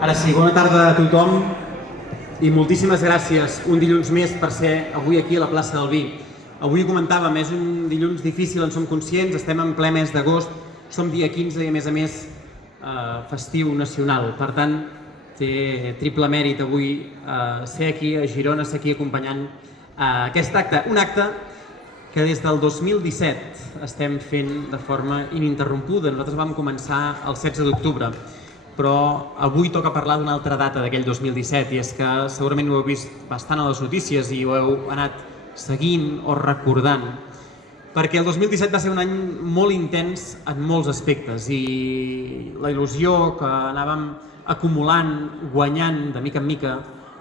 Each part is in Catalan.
Ara sí, bona tarda a tothom i moltíssimes gràcies un dilluns més per ser avui aquí a la plaça del Vi. Avui ho comentàvem, és un dilluns difícil, en som conscients, estem en ple mes d'agost, som dia 15 i a més festiu nacional. Per tant, té triple mèrit avui ser aquí a Girona, ser aquí acompanyant aquest acte. Un acte que des del 2017 estem fent de forma ininterrompuda. Nosaltres vam començar el 16 d'octubre. Però avui toca parlar d'una altra data d'aquell 2017 i és que segurament ho heu vist bastant a les notícies i ho heu anat seguint o recordant, perquè el 2017 va ser un any molt intens en molts aspectes i la il·lusió que anàvem acumulant, guanyant de mica en mica,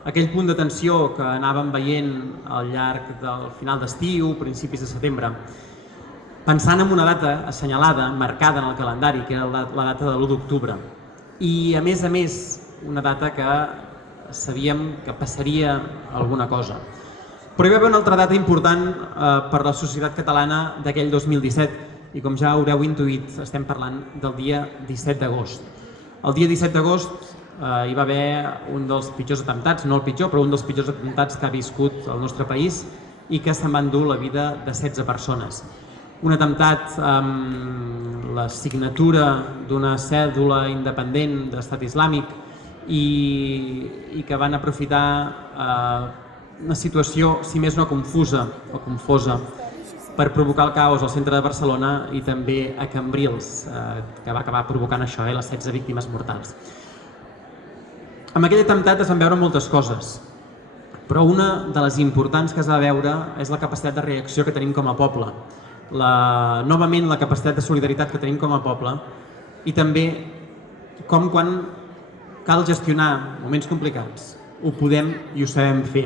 aquell punt de tensió que anàvem veient al llarg del final d'estiu, principis de setembre, pensant en una data assenyalada, marcada en el calendari, que era la data de l'1 d'octubre. I a més, una data que sabíem que passaria alguna cosa. Però hi va haver una altra data important per la societat catalana d'aquell 2017 i com ja haureu intuït estem parlant del dia 17 d'agost. El dia 17 d'agost hi va haver un dels pitjors atemptats, no el pitjor, però un dels pitjors atemptats que ha viscut el nostre país i que se'n va endur la vida de 16 persones. Un atemptat amb la signatura d'una cèdula independent d'Estat Islàmic i que van aprofitar una situació, si més no confusa o confosa, per provocar el caos al centre de Barcelona i també a Cambrils, que va acabar provocant això, les 16 víctimes mortals. Amb aquell atemptat es van veure moltes coses, però una de les importants que es va veure és la capacitat de reacció que tenim com a poble. Novament la capacitat de solidaritat que tenim com a poble i també com quan cal gestionar moments complicats ho podem i ho sabem fer.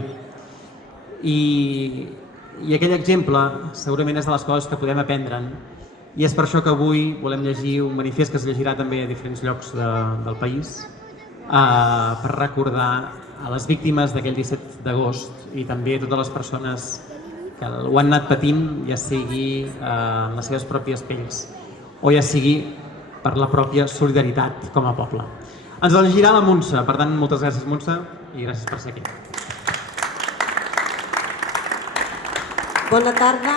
I aquell exemple segurament és de les coses que podem aprendre'n i és per això que avui volem llegir un manifest que es llegirà també a diferents llocs del país per recordar a les víctimes d'aquell 17 d'agost i també a totes les persones que ho han anat patint, ja sigui en les seves pròpies pells o ja sigui per la pròpia solidaritat com a poble. Ens la llegirà la Montse, per tant, moltes gràcies Montse i gràcies per ser aquí. Bona tarda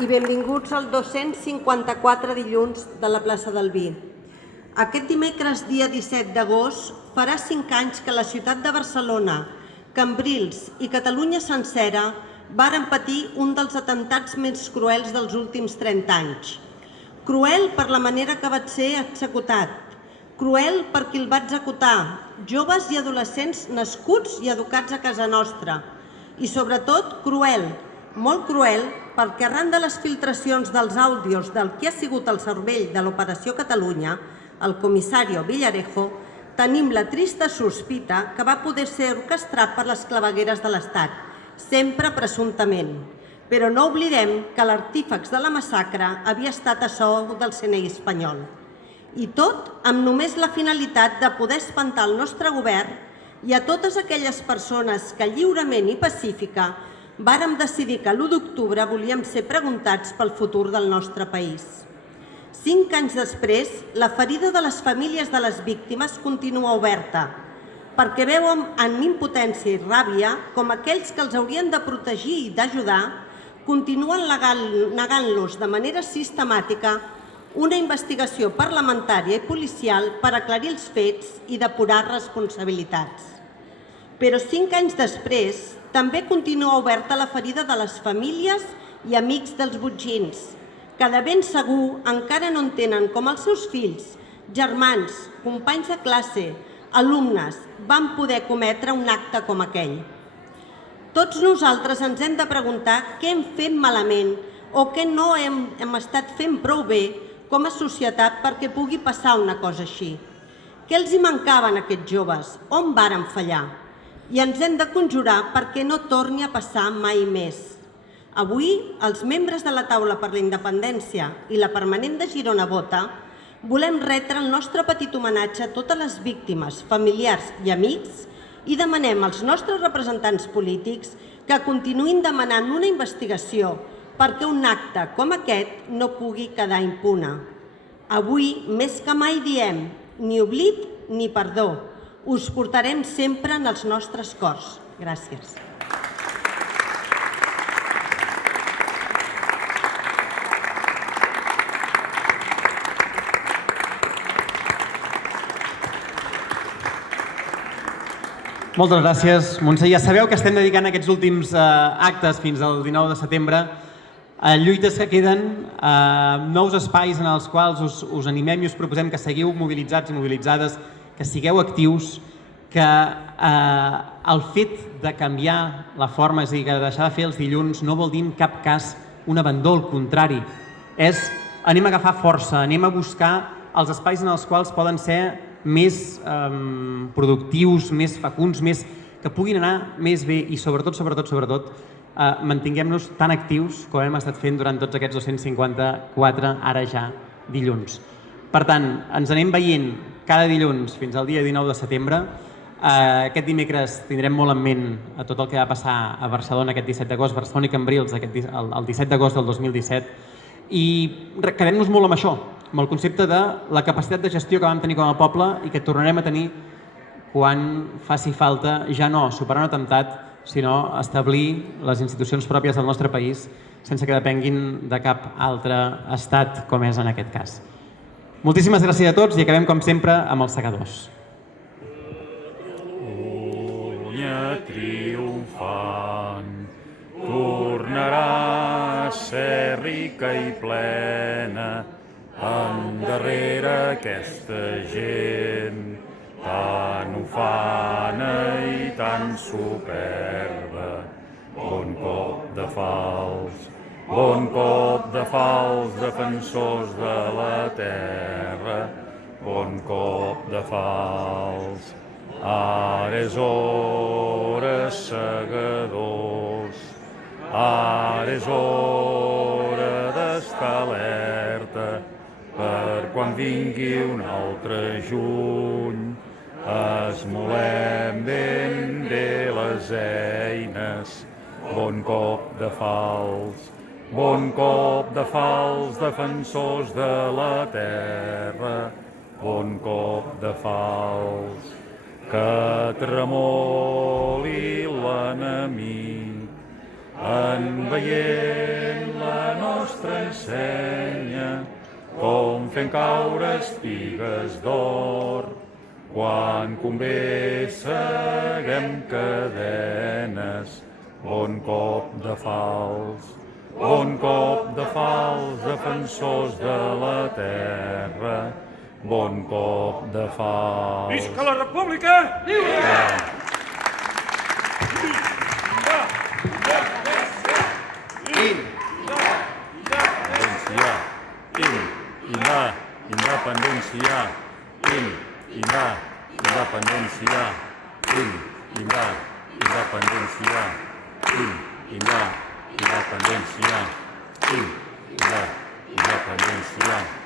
i benvinguts al 254 dilluns de la plaça del Vi. Aquest dimecres, dia 17 d'agost, farà 5 anys que la ciutat de Barcelona, Cambrils i Catalunya sencera varen patir un dels atemptats més cruels dels últims 30 anys. Cruel per la manera que va ser executat, cruel per qui el va executar, joves i adolescents nascuts i educats a casa nostra, i sobretot cruel, molt cruel, perquè arran de les filtracions dels àudios del que ha sigut el cervell de l'Operació Catalunya, el comissari Villarejo, tenim la trista sospita que va poder ser orquestrat per les clavegueres de l'Estat, sempre presumptament. Però no oblidem que l'artífex de la massacre havia estat a sou del CNI espanyol. I tot amb només la finalitat de poder espantar el nostre govern i a totes aquelles persones que lliurement i pacífica vàrem decidir que l'1 d'octubre volíem ser preguntats pel futur del nostre país. 5 anys després, la ferida de les famílies de les víctimes continua oberta, perquè veuen amb impotència i ràbia com aquells que els haurien de protegir i d'ajudar continuen negant-los de manera sistemàtica una investigació parlamentària i policial per aclarir els fets i depurar responsabilitats. Però 5 anys després també continua oberta la ferida de les famílies i amics dels botxins, que de ben segur encara no entenen com els seus fills, germans, companys de classe, alumnes van poder cometre un acte com aquell. Tots nosaltres ens hem de preguntar què hem fet malament o què no hem estat fent prou bé com a societat perquè pugui passar una cosa així. Què els hi mancaven a aquests joves? On varen fallar? I ens hem de conjurar perquè no torni a passar mai més. Avui, els membres de la Taula per la Independència i la Permanent de Girona Vota volem retre el nostre petit homenatge a totes les víctimes, familiars i amics i demanem als nostres representants polítics que continuïn demanant una investigació perquè un acte com aquest no pugui quedar impune. Avui, més que mai diem, ni oblit ni perdó. Us portarem sempre en els nostres cors. Gràcies. Moltes gràcies, Montse. Ja sabeu que estem dedicant aquests últims actes fins al 19 de setembre a lluites que queden, a nous espais en els quals us animem i us proposem que seguiu mobilitzats i mobilitzades, que sigueu actius, que el fet de canviar la forma, és a dir, que deixar de fer els dilluns no vol dir en cap cas un abandó, al contrari. Anem a agafar força, anem a buscar els espais en els quals poden ser més productius, més fecunds, que puguin anar més bé i sobretot, mantinguem-nos tan actius com hem estat fent durant tots aquests 254, ara ja, dilluns. Per tant, ens anem veient cada dilluns fins al dia 19 de setembre. Aquest dimecres tindrem molt en ment tot el que va passar a Barcelona aquest 17 d'agost, Barcelona i Cambrils el 17 d'agost del 2017, i quedem-nos molt amb això, amb el concepte de la capacitat de gestió que vam tenir com a poble i que tornarem a tenir quan faci falta, ja no superar un atemptat, sinó establir les institucions pròpies del nostre país sense que depenguin de cap altre estat, com és en aquest cas. Moltíssimes gràcies a tots i acabem, com sempre, amb els segadors. Catalunya triomfant tornarà a ser rica i plena endarrere aquesta gent tan ufana i tan superba. Bon cop de fals, defensors de la terra, bon cop de fals. Ara és hora, segadors, ara és hora d'estar alerta per quan vingui un altre juny. Esmolem ben bé les eines, bon cop de fals, defensors de la terra, bon cop de fals. Que tremoli l'enemic, en veient la nostra ensenya, com fent caure espigues d'or. Quan convé seguem cadenes, bon cop de fals, defensors de la terra, bon cop de fals. Visca la República! Viva! Independència, independència.